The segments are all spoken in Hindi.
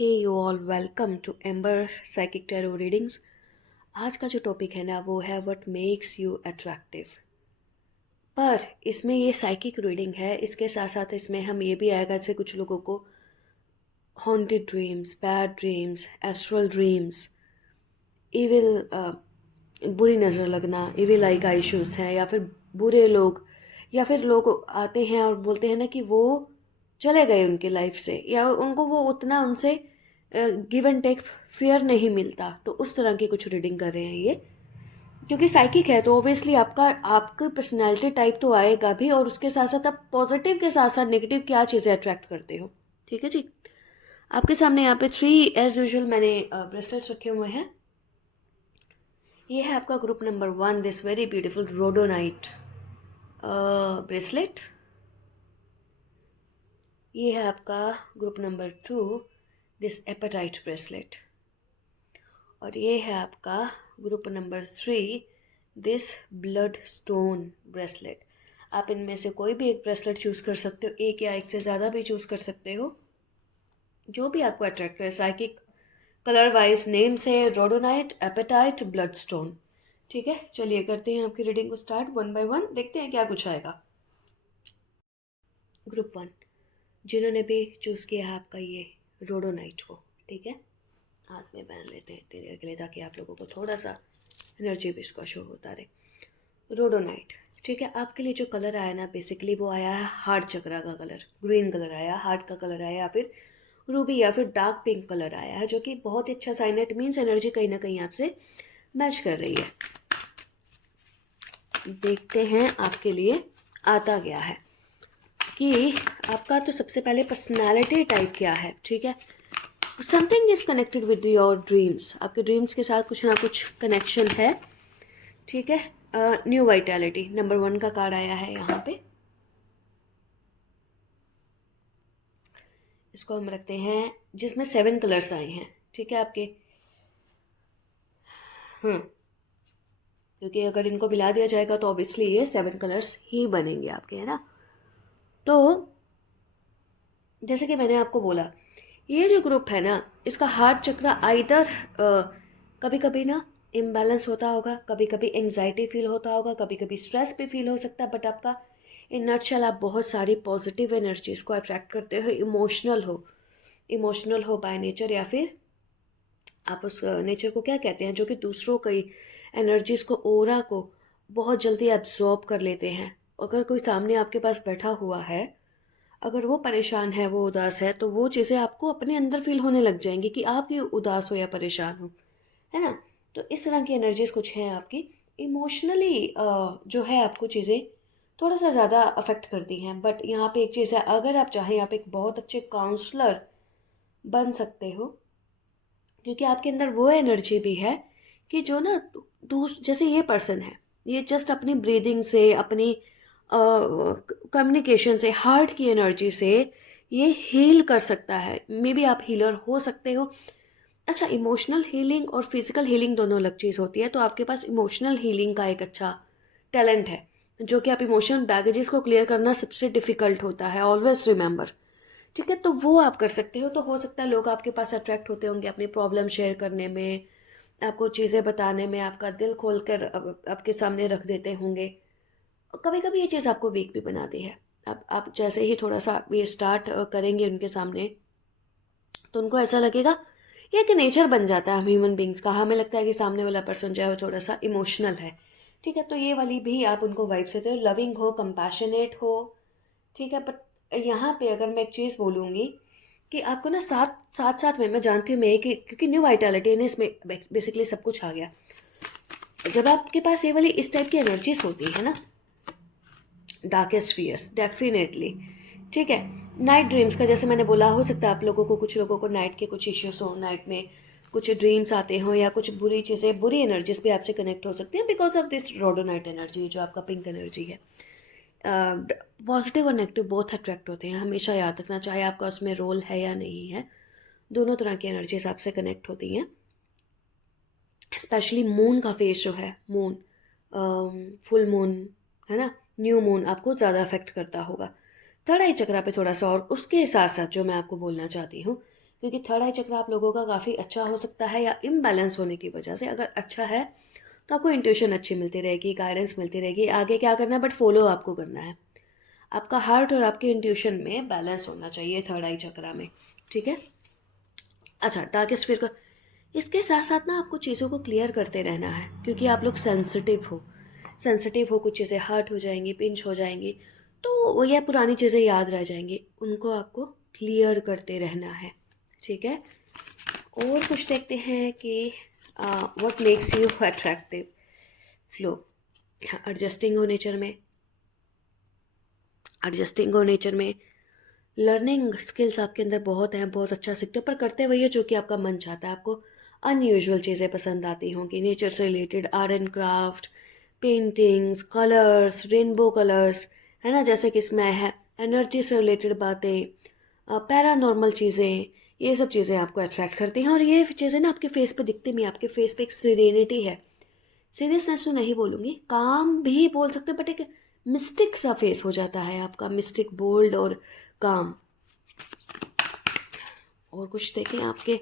Hey you all, welcome to Ember Psychic Tarot Readings। आज का जो टॉपिक है ना वो है व्हाट मेक्स यू अट्रैक्टिव। पर इसमें ये साइकिक रीडिंग है, इसके साथ साथ इसमें हम ये भी आएगा जैसे कुछ लोगों को haunted dreams, bad dreams, astral dreams, evil बुरी नज़र लगना, इविल आई का इश्यूज हैं, या फिर बुरे लोग, या फिर लोग आते हैं और बोलते हैं ना कि वो चले गए उनके लाइफ से, या उनको वो उतना उनसे गिव एंड टेक फेयर नहीं मिलता। तो उस तरह की कुछ रीडिंग कर रहे हैं ये, क्योंकि साइकिक है तो ऑब्वियसली आपका पर्सनैलिटी टाइप तो आएगा भी, और उसके साथ साथ आप पॉजिटिव के साथ साथ नेगेटिव क्या चीज़ें अट्रैक्ट करते हो। ठीक है जी। आपके सामने यहाँ पे 3 एज यूजल मैंने ब्रेसलेट्स रखे हुए हैं। ये है आपका group number 1, this very beautiful rhodonite bracelet. ये है आपका group number 2, this apatite bracelet. और ये है आपका group number 3, this bloodstone bracelet. आप इनमें से कोई भी एक ब्रेसलेट चूज़ कर सकते हो, एक या एक से ज़्यादा भी चूज़ कर सकते हो, जो भी आपको अट्रैक्ट करे। साइकिक कलर वाइज नेम से रोडोनाइट, एपेटाइट, ब्लड स्टोन। ठीक है, चलिए करते हैं आपकी रीडिंग को स्टार्ट वन बाय वन, देखते हैं क्या कुछ आएगा। ग्रुप 1, जिन्होंने भी चूज़ किया है आपका ये रोडोनाइट को, ठीक है, हाथ में पहन लेते हैं इतनी देर के लिए ताकि आप लोगों को थोड़ा सा एनर्जी भी इसका शो होता रहे। रोडोनाइट, ठीक है, आपके लिए जो कलर आया ना बेसिकली वो आया है हार्ट चक्रा का कलर, ग्रीन कलर आया, हार्ट का कलर आया, या फिर रूबी या फिर डार्क पिंक कलर आया है, जो कि बहुत ही अच्छा साइन है। इट मीन्स एनर्जी कहीं ना कहीं आपसे मैच कर रही है। देखते हैं आपके लिए आता क्या है कि आपका तो सबसे पहले पर्सनालिटी टाइप क्या है। ठीक है, something is connected with your dreams, आपके ड्रीम्स के साथ कुछ ना कुछ कनेक्शन है। ठीक है, न्यू वाइटैलिटी नंबर 1 का कार्ड आया है यहाँ पे। इसको हम रखते हैं जिसमें 7 कलर्स आए हैं। ठीक है आपके, क्योंकि अगर इनको मिला दिया जाएगा तो ऑब्वियसली ये 7 कलर्स ही बनेंगे आपके, है ना। तो जैसे कि मैंने आपको बोला, ये जो ग्रुप है ना इसका हार्ट चक्र आइदर कभी कभी ना इम्बैलेंस होता होगा, कभी कभी एंग्जाइटी फील होता होगा, कभी कभी स्ट्रेस भी फील हो सकता है, बट आपका इन नटशेल आप बहुत सारी पॉजिटिव एनर्जीज को अट्रैक्ट करते हो। इमोशनल हो बाय नेचर, या फिर आप उस नेचर को क्या कहते हैं जो कि दूसरों की एनर्जीज को, ओरा को बहुत जल्दी एब्जॉर्ब कर लेते हैं। अगर कोई सामने आपके पास बैठा हुआ है, अगर वो परेशान है, वो उदास है, तो वो चीज़ें आपको अपने अंदर फील होने लग जाएंगी कि आप ये उदास हो या परेशान हो, है ना। तो इस तरह की एनर्जीज कुछ हैं आपकी। इमोशनली जो है आपको चीज़ें थोड़ा सा ज़्यादा अफेक्ट करती हैं, बट यहाँ पे एक चीज़ है, अगर आप चाहें आप एक बहुत अच्छे काउंसलर बन सकते हो, क्योंकि आपके अंदर वो एनर्जी भी है कि जो ना जैसे ये पर्सन है, ये जस्ट अपनी ब्रीदिंग से, अपनी कम्युनिकेशन से, हार्ट की एनर्जी से ये हील कर सकता है। मे बी आप हीलर हो सकते हो। अच्छा, इमोशनल हीलिंग और फिजिकल हीलिंग दोनों अलग चीज़ होती है, तो आपके पास इमोशनल हीलिंग का एक अच्छा टैलेंट है, जो कि आप इमोशनल बैगेजेस को क्लियर करना सबसे डिफ़िकल्ट होता है, ऑलवेज रिमेंबर। ठीक है, तो वो आप कर सकते हो। तो हो सकता है लोग आपके पास अट्रैक्ट होते होंगे अपनी प्रॉब्लम शेयर करने में, आपको चीज़ें बताने में, आपका दिल खोल कर आपके सामने रख देते होंगे। कभी कभी ये चीज़ आपको वीक भी बनाती है। आप जैसे ही थोड़ा सा ये स्टार्ट करेंगे उनके सामने, तो उनको ऐसा लगेगा, ये एक नेचर बन जाता है हम ह्यूमन बींग्स का, हमें लगता है कि सामने वाला पर्सन जो है वो थोड़ा सा इमोशनल है। ठीक है, तो ये वाली भी आप उनको वाइब्स देते हो, लविंग हो, कंपैशनेट हो। ठीक है, बट यहाँ पे अगर मैं एक चीज़ बोलूँगी कि आपको ना साथ साथ साथ में, मैं जानती हूँ मैं कि क्योंकि न्यू वाइटैलिटी ने इसमें बेसिकली सब कुछ आ गया। जब आपके पास ये वाली इस टाइप की एनर्जीज होती है ना, डार्केस्ट फियर्स डेफिनेटली, ठीक है, नाइट ड्रीम्स का जैसे मैंने बोला, हो सकता है आप लोगों को, कुछ लोगों को नाइट के कुछ इश्यूज हो, नाइट में कुछ ड्रीम्स आते हो, या कुछ बुरी चीज़ें, बुरी एनर्जीज भी आपसे कनेक्ट हो सकती हैं बिकॉज ऑफ दिस रोडोनाइट एनर्जी, जो आपका पिंक एनर्जी है। पॉजिटिव और नेगेटिव बोथ अट्रैक्ट होते हैं, हमेशा याद रखना, चाहे आपका उसमें रोल है या नहीं है, दोनों तरह की एनर्जीज आपसे कनेक्ट होती हैं। स्पेशली मून का फेस जो है, मून, फुल मून, है ना, न्यू मून आपको ज़्यादा अफेक्ट करता होगा। थर्ड आई चक्रा पे थोड़ा सा, और उसके साथ साथ जो मैं आपको बोलना चाहती हूँ क्योंकि थर्ड आई चक्र आप लोगों का काफ़ी अच्छा हो सकता है, या इम्बैलेंस होने की वजह से। अगर अच्छा है तो आपको इंट्यूशन अच्छी मिलती रहेगी, गाइडेंस मिलती रहेगी, आगे क्या करना है बट फॉलो आपको करना है। आपका हार्ट और आपके इंट्यूशन में बैलेंस होना चाहिए थर्ड आई चक्रा में, ठीक है। अच्छा, डार्केस्ट फियर का इसके साथ साथ ना आपको चीज़ों को क्लियर करते रहना है, क्योंकि आप लोग सेंसिटिव हो, कुछ चीज़ें हर्ट हो जाएंगी, पिंच हो जाएंगी, तो वो ये पुरानी चीज़ें याद रह जाएंगी, उनको आपको क्लियर करते रहना है, ठीक है। और कुछ देखते हैं कि what makes you attractive. Flow, adjusting हो नेचर में। लर्निंग स्किल्स आपके अंदर बहुत हैं, बहुत अच्छा सीखते हो, पर करते वही है जो कि आपका मन चाहता है। आपको अनयूजुअल चीज़ें पसंद आती होंगी, नेचर से related art and craft, paintings, colours, rainbow colours, है ना, जैसे कि इसमें है एनर्जी से रिलेटेड बातें, पैरानॉर्मल चीज़ें, ये सब चीज़ें आपको अट्रैक्ट करती हैं। और ये चीज़ें ना आपके फेस पे दिखती भी, आपके फेस पे एक सीरेनिटी है। सीरियसनेस तो नहीं बोलूँगी, काम भी बोल सकते, बट एक मिस्टिक सा फेस हो जाता है आपका, मिस्टिक, बोल्ड और काम। और कुछ देखें आपके,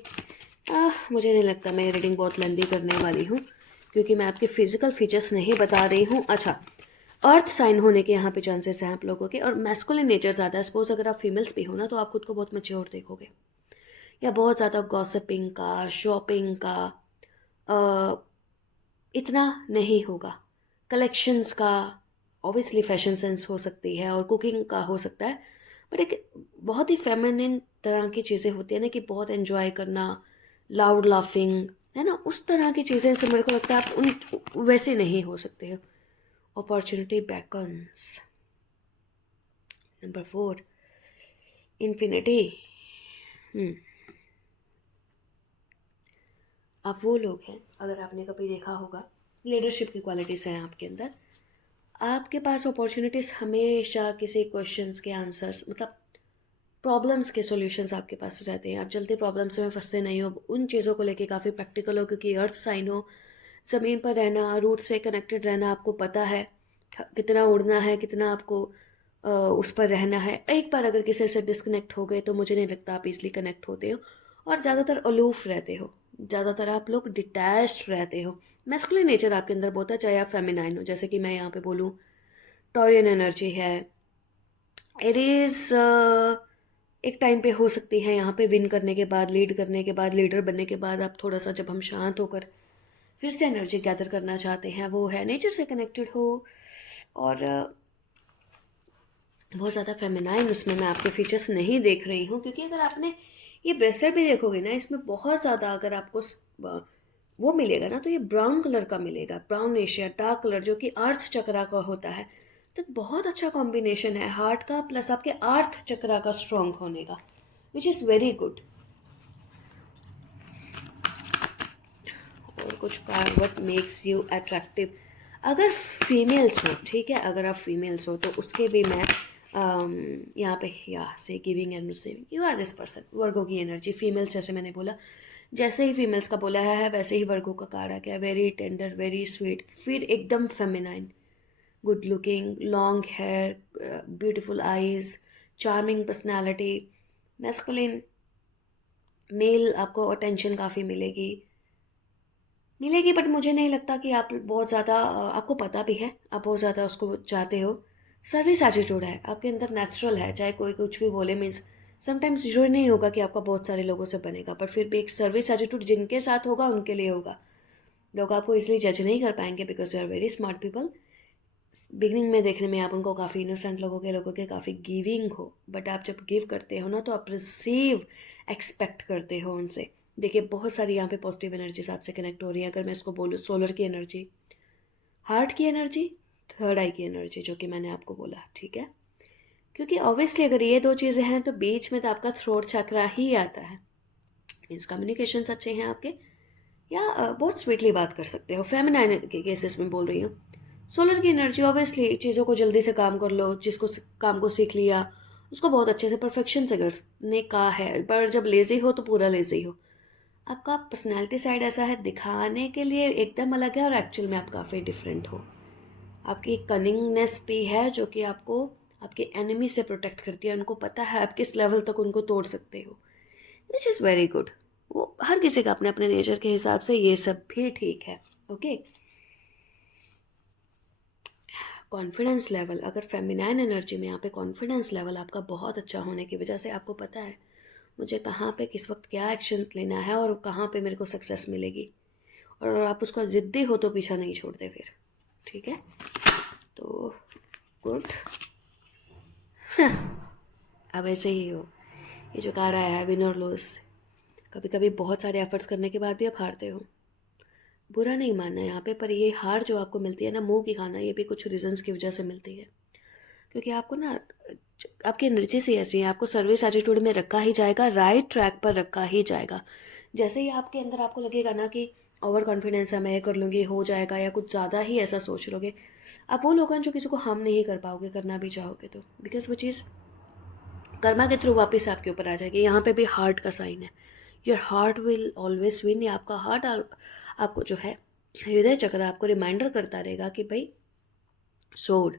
मुझे नहीं लगता मैं रीडिंग बहुत लेंदी करने वाली हूँ, क्योंकि मैं आपके फिजिकल फीचर्स नहीं बता रही हूँ। अच्छा, अर्थ साइन होने के यहाँ पे चांसेस हैं आप लोगों के, और मैस्कुलिन नेचर ज़्यादा है। सपोज अगर आप फीमेल्स भी हो ना, तो आप खुद को बहुत मैच्योर देखोगे, या बहुत ज़्यादा गॉसिपिंग का, शॉपिंग का इतना नहीं होगा। कलेक्शंस का, ऑब्वियसली फैशन सेंस हो सकती है, और कुकिंग का हो सकता है, बट एक बहुत ही फेमिनिन तरह की चीज़ें होती है ना, कि बहुत एंजॉय करना, लाउड लाफिंग, है ना, उस तरह की चीज़ें से मेरे को लगता है आप उन वैसे नहीं हो सकते हो। Opportunity beckons. Number 4, infinity. आप वो लोग हैं, अगर आपने कभी देखा होगा, लीडरशिप की क्वालिटीज़ हैं आपके अंदर। आपके पास अपॉर्चुनिटीज़ हमेशा किसी क्वेश्चंस के आंसर्स, मतलब प्रॉब्लम्स के सॉल्यूशंस आपके पास रहते हैं। आप जल्दी प्रॉब्लम्स में फंसते नहीं हो, उन चीज़ों को लेके काफ़ी प्रैक्टिकल हो, क्योंकि अर्थ साइन हो, ज़मीन पर रहना, रूट से कनेक्टेड रहना, आपको पता है कितना उड़ना है, कितना आपको उस पर रहना है। एक बार अगर किसी से डिस्कनेक्ट हो गए तो मुझे नहीं लगता आप इजली कनेक्ट होते हो, और ज़्यादातर अलूफ रहते हो, ज़्यादातर आप लोग डिटैच्ड रहते हो। मैस्कुलिन नेचर आपके अंदर बहुत है, चाहे आप फेमिनाइन हो, जैसे कि मैं यहाँ पे बोलूँ टॉरियन एनर्जी है। एरीज एक टाइम पे हो सकती है, यहाँ पे विन करने के बाद, लीड करने के बाद, लीडर बनने के बाद, आप थोड़ा सा जब हम शांत होकर फिर से एनर्जी गैदर करना चाहते हैं, वो है नेचर से कनेक्टेड हो। और बहुत ज़्यादा फेमिनाइन उसमें मैं आपके फीचर्स नहीं देख रही हूँ, क्योंकि अगर आपने ये ब्रेसलेट भी देखोगे ना, इसमें बहुत ज़्यादा अगर आपको वो मिलेगा ना, तो ये ब्राउन कलर का मिलेगा, ब्राउनिश या डार्क कलर, जो कि अर्थ चक्रा का होता है। तो बहुत अच्छा कॉम्बिनेशन है हार्ट का प्लस आपके अर्थ चक्रा का स्ट्रॉन्ग होने का, विच इज़ वेरी गुड। और कुछ का व्हाट मेक्स यू अट्रैक्टिव। अगर फीमेल्स हो, ठीक है, अगर आप फीमेल्स हो तो उसके भी मैं यहाँ पे या से giving and receiving, you are this person, Virgo की एनर्जी। फीमेल्स जैसे मैंने बोला, जैसे ही फीमेल्स का बोला है वैसे ही वर्गो का कार्ड आ गया, वेरी टेंडर, वेरी स्वीट, फिर एकदम feminine, good looking, long hair, beautiful eyes, charming personality. Masculine male आपको अटेंशन काफ़ी मिलेगी, बट मुझे नहीं लगता कि आप बहुत ज़्यादा, आपको पता भी है आप बहुत ज़्यादा उसको चाहते हो। सर्विस एटीट्यूड है आपके अंदर, नेचुरल है, चाहे कोई कुछ भी बोले, मीन्स समटाइम्स जरूरी नहीं होगा कि आपका बहुत सारे लोगों से बनेगा, बट फिर भी एक सर्विस एटीट्यूड जिनके साथ होगा उनके लिए होगा। लोग आपको इसलिए जज नहीं कर पाएंगे, because they are very smart people. Beginning में देखने में आप उनको काफ़ी इनोसेंट लोगों के काफ़ी गिविंग हो, बट आप जब गिव करते हो ना, तो आप रिसीव एक्सपेक्ट करते हो उनसे। देखिए, बहुत सारी यहाँ पे पॉजिटिव एनर्जीज आपसे कनेक्ट हो रही है। अगर मैं इसको बोलूँ, सोलर की एनर्जी, हार्ट की एनर्जी, थर्ड आई की एनर्जी, जो कि मैंने आपको बोला, ठीक है। क्योंकि ऑब्वियसली अगर ये दो चीज़ें हैं तो बीच में तो आपका थ्रोट चक्रा ही आता है। मीन्स कम्युनिकेशंस अच्छे हैं आपके, या बहुत स्वीटली बात कर सकते हो। फेमिनाइन के केसेस में बोल रही हूँ। सोलर की एनर्जी, ऑब्वियसली चीज़ों को जल्दी से काम कर लो, काम को सीख लिया उसको बहुत अच्छे से परफेक्शन से करने का है, पर जब लेज़ी हो तो पूरा लेज़ी हो। आपका पर्सनैलिटी साइड ऐसा है, दिखाने के लिए एकदम अलग है, और एक्चुअल में आप काफ़ी डिफरेंट हो। आपकी कनिंगनेस भी है, जो कि आपको आपके एनिमी से प्रोटेक्ट करती है। उनको पता है आप किस लेवल तक उनको तोड़ सकते हो। Which is very good. वो हर किसी का अपने अपने नेचर के हिसाब से ये सब भी ठीक है। ओके, कॉन्फिडेंस लेवल, अगर फेमिनाइन एनर्जी में यहाँ पे कॉन्फिडेंस लेवल आपका बहुत अच्छा होने की वजह से आपको पता है मुझे कहाँ पे किस वक्त क्या एक्शन लेना है और कहाँ पे मेरे को सक्सेस मिलेगी, और आप उसका ज़िद्दी हो तो पीछा नहीं छोड़ते फिर। ठीक है, तो गुड। अब ऐसे ही हो, ये जो कह रहा है विन और लूज, कभी कभी बहुत सारे एफर्ट्स करने के बाद भी आप हारते हो, बुरा नहीं मानना यहाँ पे, पर ये हार जो आपको मिलती है ना, मुंह की खाना, ये भी कुछ रीजंस की वजह से मिलती है। क्योंकि आपको ना, आपकी एनर्जी से ऐसी है, आपको सर्विस एटीट्यूड में रखा ही जाएगा, राइट ट्रैक पर रखा ही जाएगा। जैसे ही आपके अंदर आपको लगेगा ना कि ओवर कॉन्फिडेंस है, मैं ये कर लूँगी, हो जाएगा, या कुछ ज़्यादा ही ऐसा सोच लोगे, आप वो लोग हैं जो किसी को हार्म नहीं कर पाओगे, करना भी चाहोगे तो, बिकॉज वो चीज़ कर्मा के थ्रू वापस आपके ऊपर आ जाएगी। यहाँ पे भी हार्ट का साइन है, your heart will always win. या आपका हार्ट आपको जो है हृदय चक्र आपको रिमाइंडर करता रहेगा कि भाई सोड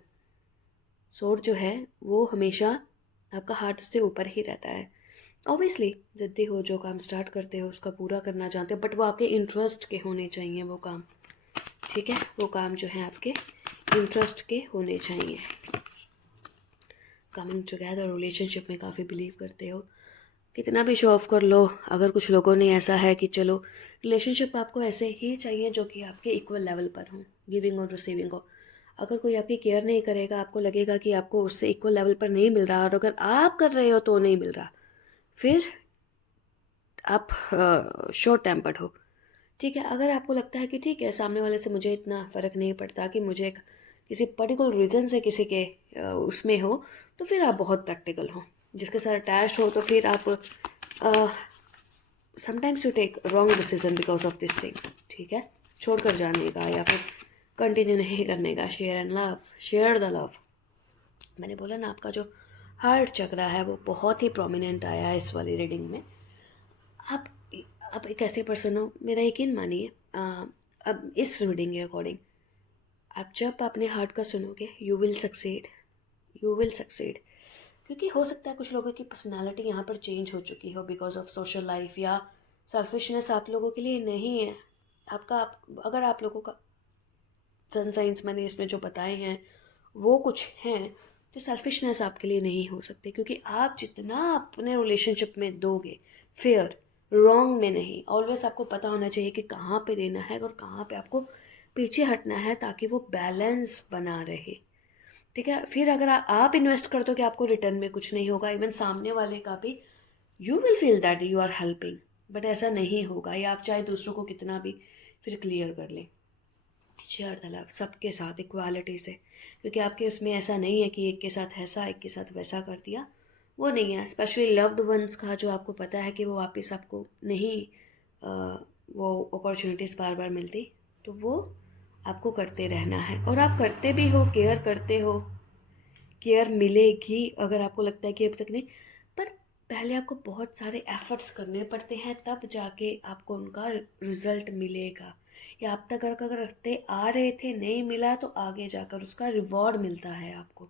सोड जो है वो हमेशा आपका हार्ट से ऊपर ही रहता है। ऑब्वियसली जिद्दी हो, जो काम स्टार्ट करते हो उसका पूरा करना चाहते हो, बट वो आपके इंटरेस्ट के होने चाहिए वो काम। ठीक है, वो काम जो है आपके इंटरेस्ट के होने चाहिए। कमिंग टुगेदर, रिलेशनशिप में काफ़ी बिलीव करते हो, कितना भी शो ऑफ कर लो, अगर कुछ लोगों ने ऐसा है कि चलो रिलेशनशिप आपको ऐसे ही चाहिए जो कि आपके इक्वल लेवल पर हो, गिविंग और रिसीविंग हो। अगर कोई आपकी केयर नहीं करेगा, आपको लगेगा कि आपको उससे इक्वल लेवल पर नहीं मिल रहा, और अगर आप कर रहे हो तो नहीं मिल रहा, फिर आप शॉर्ट टेम्पर्ड हो। ठीक है, अगर आपको लगता है कि ठीक है सामने वाले से मुझे इतना फ़र्क नहीं पड़ता कि मुझे किसी पर्टिकुलर रीज़न से किसी के उसमें हो, तो फिर आप बहुत प्रैक्टिकल हो, जिसके साथ अटैच हो, तो फिर आप sometimes you take wrong decision because of this thing. ठीक है, छोड़कर जाने का या फिर कंटिन्यू नहीं करने का। Share and love, share the love. मैंने बोला ना, आपका जो हार्ट चक्र है वो बहुत ही प्रोमिनेंट आया है इस वाली रीडिंग में। आप आप एक ऐसे पर्सन हो, मेरा यकीन मानिए, अब इस रीडिंग के अकॉर्डिंग आप जब अपने हार्ट का सुनोगे, you will succeed, you will succeed. क्योंकि हो सकता है कुछ लोगों की पर्सनालिटी यहाँ पर चेंज हो चुकी हो बिकॉज ऑफ सोशल लाइफ, या सेल्फिशनेस आप लोगों के लिए नहीं है। अगर आप लोगों का सन साइंस मैंने इसमें जो बताए हैं वो कुछ हैं, तो सेल्फिशनेस आपके लिए नहीं हो सकती। क्योंकि आप जितना अपने रिलेशनशिप में दोगे, फेयर, रॉन्ग में नहीं, ऑलवेज आपको पता होना चाहिए कि कहाँ पे देना है और कहाँ पे आपको पीछे हटना है, ताकि वो बैलेंस बना रहे। ठीक है, फिर अगर आप इन्वेस्ट कर दो कि आपको रिटर्न में कुछ नहीं होगा, इवन सामने वाले का भी you will feel that you are helping, but ऐसा नहीं होगा। या आप चाहे दूसरों को कितना भी फिर क्लियर कर लें। शेयर द लव सबके साथ इक्वालिटी से, क्योंकि आपके उसमें ऐसा नहीं है कि एक के साथ ऐसा एक के साथ वैसा कर दिया, वो नहीं है। स्पेशली लव्ड वंस का जो आपको पता है कि वो वापस आपको नहीं वो अपॉर्चुनिटीज़ बार बार मिलती, तो वो आपको करते रहना है। और आप करते भी हो, केयर करते हो, केयर मिलेगी अगर आपको लगता है कि अब तक नहीं, पर पहले आपको बहुत सारे एफर्ट्स करने पड़ते हैं, तब जाके आपको उनका रिजल्ट मिलेगा। या आप तक अगर करते आ रहे थे, नहीं मिला, तो आगे जाकर उसका रिवॉर्ड मिलता है आपको।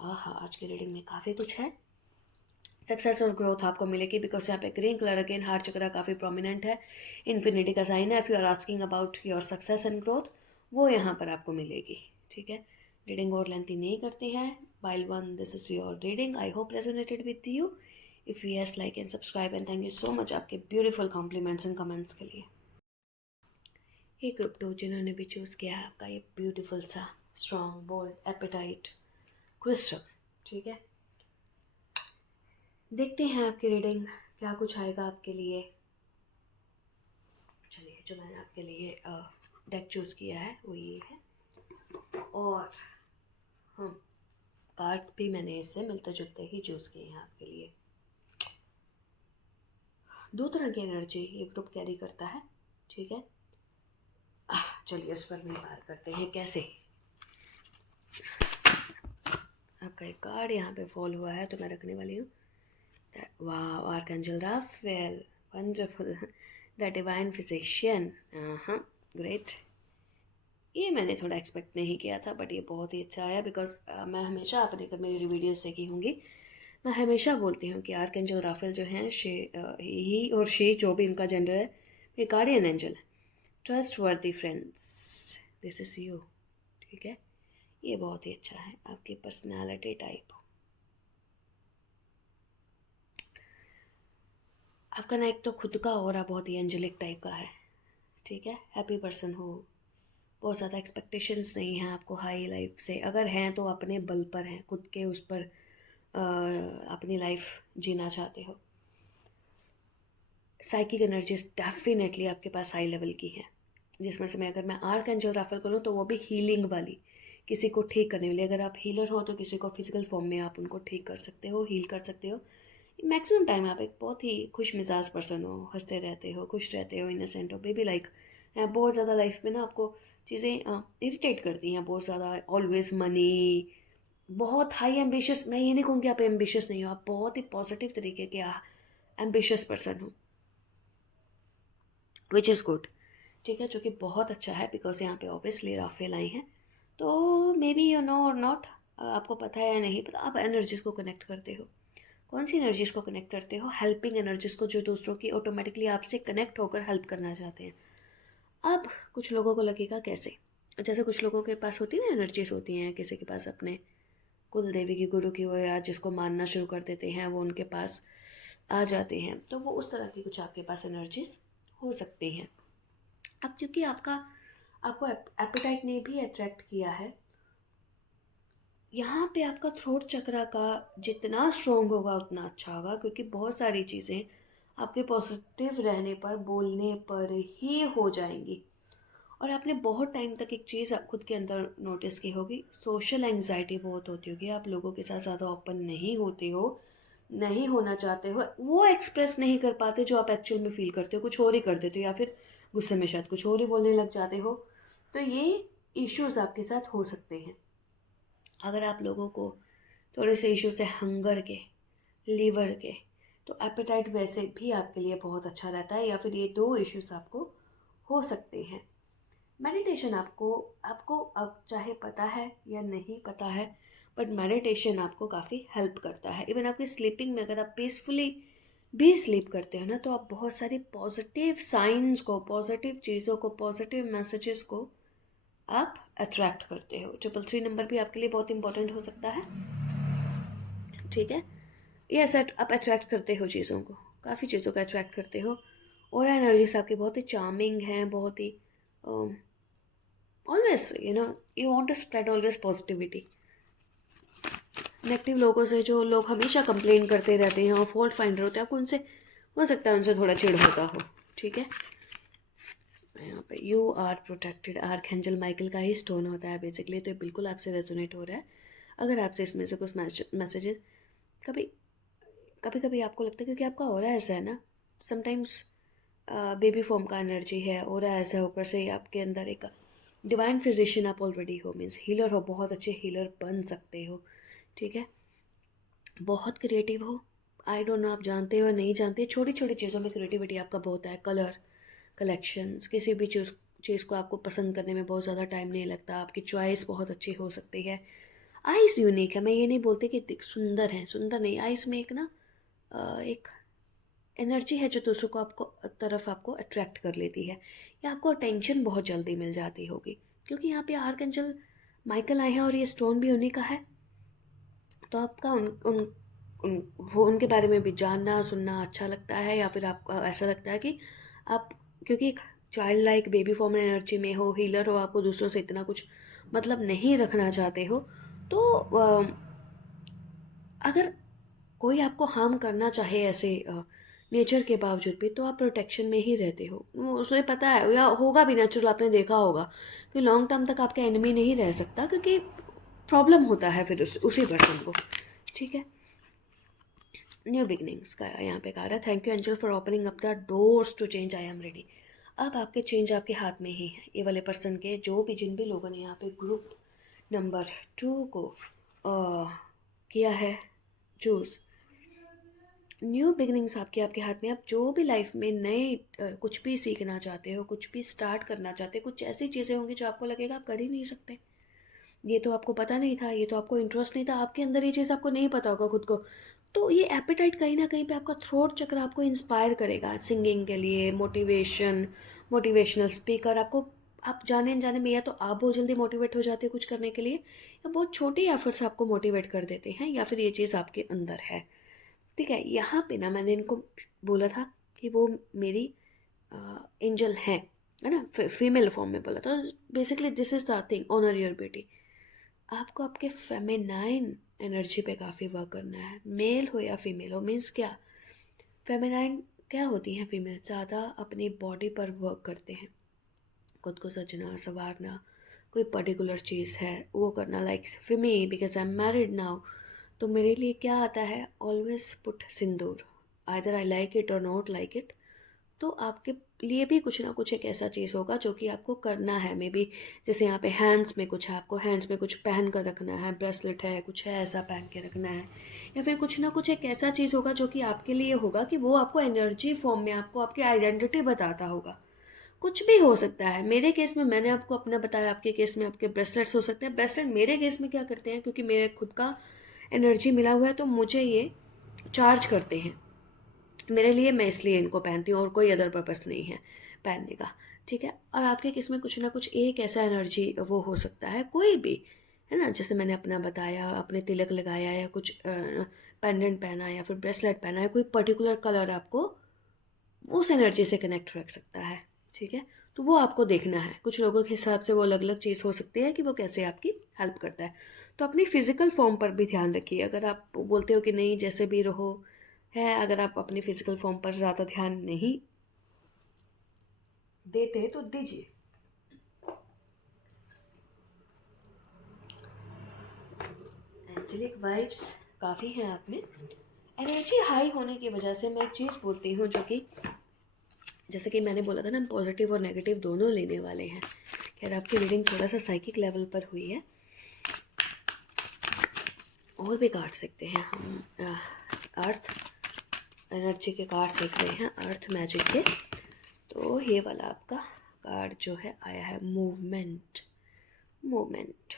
आहा, आज की रीडिंग में काफ़ी कुछ है। सक्सेस और ग्रोथ आपको मिलेगी बिकॉज यहाँ पे ग्रीन कलर अगेन हार्ट चक्र काफ़ी प्रोमिनेंट है, इन्फिनिटी का साइन है। If you are asking about your success and growth, वो यहाँ पर आपको मिलेगी। ठीक है, रीडिंग और लेंथी नहीं करते हैं। While one, this is your reading. I hope resonated with you. If yes, like and subscribe, and thank you so much आपके beautiful compliments and comments के लिए। ये ग्रुप 2 जिन्होंने भी चूज़ किया है आपका ये ब्यूटीफुल सा स्ट्रॉन्ग बोल्ड एपेटाइट क्रिस्टल। ठीक है, देखते हैं आपकी रीडिंग क्या कुछ आएगा आपके लिए। चलिए, जो मैंने आपके लिए डेक चूज़ किया है वो ये है, और हम कार्ड्स भी मैंने इससे मिलते जुलते ही चूज़ किए हैं आपके लिए। दो तरह की एनर्जी ये ग्रुप कैरी करता है। ठीक है, चलिए उस पर भी बात करते हैं कैसे। आपका एक कार्ड यहाँ पे फॉल हुआ है तो मैं रखने वाली हूँ। वाह, archangel Raphael, wonderful, the divine physician. हाँ, ग्रेट। ये मैंने थोड़ा एक्सपेक्ट नहीं किया था, बट ये बहुत ही अच्छा आया बिकॉज मैं हमेशा आपने मेरी वीडियोस देखी होंगी मैं हमेशा बोलती हूँ कि आर्कएंजल राफेल जो हैं ही और शी जो भी इनका जेंडर है, ये गार्डियन एंजल है। ट्रस्ट वर्दी फ्रेंड्स, दिस इज़ यू। ठीक है, ये बहुत ही अच्छा है आपकी पर्सनालिटी टाइप। आपका ना एक तो खुद का ऑरा बहुत ही एंजेलिक टाइप का है। ठीक है, हैप्पी पर्सन हो, बहुत ज़्यादा एक्सपेक्टेशंस नहीं हैं आपको हाई लाइफ से, अगर हैं तो अपने बल पर हैं, खुद के उस पर अपनी लाइफ जीना चाहते हो। साइकिक एनर्जीज डेफिनेटली आपके पास हाई लेवल की है, जिसमें से मैं अगर मैं आर्कएंजल राफेल करूँ तो वो भी हीलिंग वाली, किसी को ठीक करने वाली। अगर आप हीलर हो तो किसी को फिजिकल फॉर्म में आप उनको ठीक कर सकते हो, हील कर सकते हो। मैक्सिमम टाइम आप एक बहुत ही खुश मिजाज पर्सन हो, हंसते रहते हो, खुश रहते हो, इनोसेंट हो, बेबी लाइक। बहुत ज़्यादा लाइफ में ना आपको चीज़ें इरिटेट करती हैं बहुत ज़्यादा, ऑलवेज मनी, बहुत हाई एम्बिशियस। मैं ये नहीं कहूँगी आप एम्बिशियस नहीं हो, आप बहुत ही पॉजिटिव तरीके के एम्बिशियस पर्सन हो, विच इज़ गुड। ठीक है, जो कि बहुत अच्छा है, बिकॉज यहाँ पे ऑब्वियसली राफेल आई हैं। तो मे बी यू नो और नॉट, आपको पता है या नहीं पता, आप एनर्जीज को कनेक्ट करते हो। कौन सी एनर्जीज को कनेक्ट करते हो? हेल्पिंग एनर्जीज को, जो दूसरों की ऑटोमेटिकली आपसे कनेक्ट होकर हेल्प करना चाहते हैं। अब कुछ लोगों को लगेगा कैसे, जैसे कुछ लोगों के पास होती है ना एनर्जीज होती हैं, किसी के पास अपने कुल देवी की, गुरु की, वो या जिसको मानना शुरू कर देते हैं वो उनके पास आ जाते हैं, तो वो उस तरह की कुछ आपके पास एनर्जीज हो सकती हैं। अब क्योंकि आपको एपेटाइट ने भी अट्रैक्ट किया है, यहाँ पे आपका थ्रोट चक्रा का जितना स्ट्रोंग होगा उतना अच्छा होगा, क्योंकि बहुत सारी चीज़ें आपके पॉजिटिव रहने पर, बोलने पर ही हो जाएंगी। और आपने बहुत टाइम तक एक चीज़ आप खुद के अंदर नोटिस की होगी, सोशल एंग्जाइटी बहुत होती होगी, आप लोगों के साथ ज़्यादा ओपन नहीं होते हो, नहीं होना चाहते हो, वो एक्सप्रेस नहीं कर पाते जो आप एक्चुअल में फील करते हो, कुछ और ही कर देते हो, या फिर गुस्से में शायद कुछ और ही बोलने लग जाते हो। तो ये इश्यूज़ आपके साथ हो सकते हैं। अगर आप लोगों को थोड़े से इश्यूज है हंगर के, लीवर के, तो एपेटाइट वैसे भी आपके लिए बहुत अच्छा रहता है, या फिर ये दो इश्यूज आपको हो सकते हैं। मेडिटेशन आपको आपको अब चाहे पता है या नहीं पता है, बट मेडिटेशन आपको काफ़ी हेल्प करता है। इवन आपकी स्लीपिंग में अगर आप पीसफुली भी स्लीप करते हो ना, तो आप बहुत सारी पॉजिटिव साइंस को, पॉजिटिव चीज़ों को, पॉजिटिव मैसेजेस को आप अट्रैक्ट करते हो। 333 नंबर भी आपके लिए बहुत इंपॉर्टेंट हो सकता है। ठीक है, ये ऐसा आप अट्रैक्ट करते हो चीज़ों को, काफ़ी चीज़ों को अट्रैक्ट करते हो। और एनर्जीज आपकी बहुत ही चार्मिंग हैं, बहुत ही always you want to spread always positivity. Negative लोगों से, जो लोग हमेशा कंप्लेन करते रहते हैं और फॉल्ट फाइंडर होते हैं, आपको उनसे हो सकता है उनसे थोड़ा चिढ़ होता हो। ठीक है, यहाँ पे you are protected, archangel Michael का ही स्टोन होता है बेसिकली, तो बिल्कुल आपसे रेजोनेट हो रहा है। अगर आपसे इसमें से कुछ मैसेजेस कभी कभी कभी आपको लगता है, क्योंकि आपका ऑरा ऐसा है ना, समटाइम्स बेबी फॉर्म का एनर्जी है, ऑरा ऐसा है, ऊपर से आपके अंदर एक डिवाइन फिजिशियन आप ऑलरेडी हो, मीन्स हीलर हो, बहुत अच्छे हीलर बन सकते हो। ठीक है, बहुत क्रिएटिव हो, आई डोंट नो आप जानते हो या नहीं जानते, छोटी छोटी चीज़ों में क्रिएटिविटी आपका बहुत है। कलर कलेक्शंस, किसी भी चीज़ को आपको पसंद करने में बहुत ज़्यादा टाइम नहीं लगता, आपकी चॉइस बहुत अच्छी हो सकती है। आइज़ यूनिक है, मैं ये नहीं बोलती कि सुंदर है, सुंदर नहीं, आइज़ में एक ना एक एनर्जी है जो दूसरों को आपको तरफ आपको अट्रैक्ट कर लेती है, या आपको अटेंशन बहुत जल्दी मिल जाती होगी, क्योंकि यहाँ पे आर्कएंजल माइकल आए हैं और ये स्टोन भी उन्हीं का है। तो आपका उन वो उनके बारे में भी जानना सुनना अच्छा लगता है, या फिर आपको ऐसा लगता है कि आप, क्योंकि एक child like baby form energy में हो, हीलर हो, आपको दूसरों से इतना कुछ मतलब नहीं रखना चाहते हो, तो अगर कोई आपको हार्म करना चाहे ऐसे नेचर के बावजूद भी, तो आप प्रोटेक्शन में ही रहते हो। वो उसे पता है, या होगा भी नेचुरल, आपने देखा होगा कि लॉन्ग टर्म तक आपका एनिमी नहीं रह सकता, क्योंकि प्रॉब्लम होता है फिर उसी पर्सन को। ठीक है, न्यू बिगनिंग्स का यहाँ पे कहा रहा है, thank you angel for opening up the doors to change, I am ready. अब आपके चेंज आपके हाथ में ही है। ये वाले पर्सन के जो भी, जिन भी लोगों ने यहाँ पे ग्रुप नंबर 2 को किया है चूज़, न्यू बिगनिंग्स आपके आपके हाथ में। आप जो भी लाइफ में नए कुछ भी सीखना चाहते हो, कुछ भी स्टार्ट करना चाहते हो, कुछ ऐसी चीज़ें होंगी जो आपको लगेगा आप कर ही नहीं सकते, ये तो आपको पता नहीं था, ये तो आपको इंटरेस्ट नहीं था, आपके अंदर ये चीज़ आपको नहीं पता होगा खुद को, तो ये एपेटाइट कहीं ना कहीं पे आपका थ्रोट चक्र आपको इंस्पायर करेगा सिंगिंग के लिए, मोटिवेशनल स्पीकर आपको, आप जाने अनजाने में या तो आप बहुत जल्दी मोटिवेट हो जाते हैं कुछ करने के लिए, या बहुत छोटे एफर्ट्स आपको मोटिवेट कर देते हैं, या फिर ये चीज़ आपके अंदर है। ठीक है, यहाँ पे ना मैंने इनको बोला था कि वो मेरी एंजल है ना, फीमेल फॉर्म में बोला था। Basically this is the thing, honour your beauty. आपको आपके फेमिनाइन एनर्जी पे काफ़ी वर्क करना है, मेल हो या फीमेल हो। मीन्स क्या, फेमिनाइन क्या होती हैं, फीमेल ज़्यादा अपनी बॉडी पर वर्क करते हैं, खुद को सजना संवारना, कोई पर्टिकुलर चीज़ है वो करना। Like for me, because I am married now, तो मेरे लिए क्या आता है, always put Sindoor, either I like it और नॉट लाइक इट। तो आपके लिए भी कुछ ना कुछ एक ऐसा चीज़ होगा जो कि आपको करना है। मे बी जैसे यहाँ पे हैंड्स में कुछ है, आपको हैंड्स में कुछ पहन कर रखना है, ब्रेसलेट है, कुछ है ऐसा पहन के रखना है, या फिर कुछ ना कुछ एक ऐसा चीज़ होगा जो कि आपके लिए होगा कि वो आपको एनर्जी फॉर्म में आपको आपकी आइडेंटिटी बताता होगा। कुछ भी हो सकता है। मेरे केस में मैंने आपको अपना बताया, आपके केस में आपके ब्रेसलेट्स हो सकते हैं। ब्रेसलेट मेरे केस में क्या करते हैं, क्योंकि मेरे खुद का एनर्जी मिला हुआ है तो मुझे ये चार्ज करते हैं मेरे लिए, मैं इसलिए इनको पहनती हूँ और कोई अदर पर्पस नहीं है पहनने का। ठीक है, और आपके केस में कुछ ना कुछ एक ऐसा एनर्जी वो हो सकता है, कोई भी, है ना। जैसे मैंने अपना बताया, आपने तिलक लगाया या कुछ पेंडेंट पहना या फिर ब्रेसलेट पहना है, कोई पर्टिकुलर कलर आपको उस एनर्जी से कनेक्ट रख सकता है। ठीक है, तो वो आपको देखना है। कुछ लोगों के हिसाब से वो अलग अलग चीज़ हो सकती है कि वो कैसे आपकी हेल्प करता है। तो अपनी फिजिकल फॉर्म पर भी ध्यान रखिए। अगर आप बोलते हो कि नहीं जैसे भी रहो है, अगर आप अपनी फिजिकल फॉर्म पर ज़्यादा ध्यान नहीं देते तो दीजिए। एंजेलिक वाइब्स काफ़ी हैं आप में। एनर्जी हाई होने की वजह से मैं एक चीज़ बोलती हूँ, जो कि जैसे कि मैंने बोला था ना, हम पॉजिटिव और नेगेटिव दोनों लेने वाले हैं। खैर आपकी रीडिंग थोड़ा सा साइकिक लेवल पर हुई है, और भी कार्ड सीखते हैं हम। अर्थ एनर्जी के कार्ड सीख रहे हैं, अर्थ मैजिक के। तो ये वाला आपका कार्ड जो है आया है मूवमेंट। मूवमेंट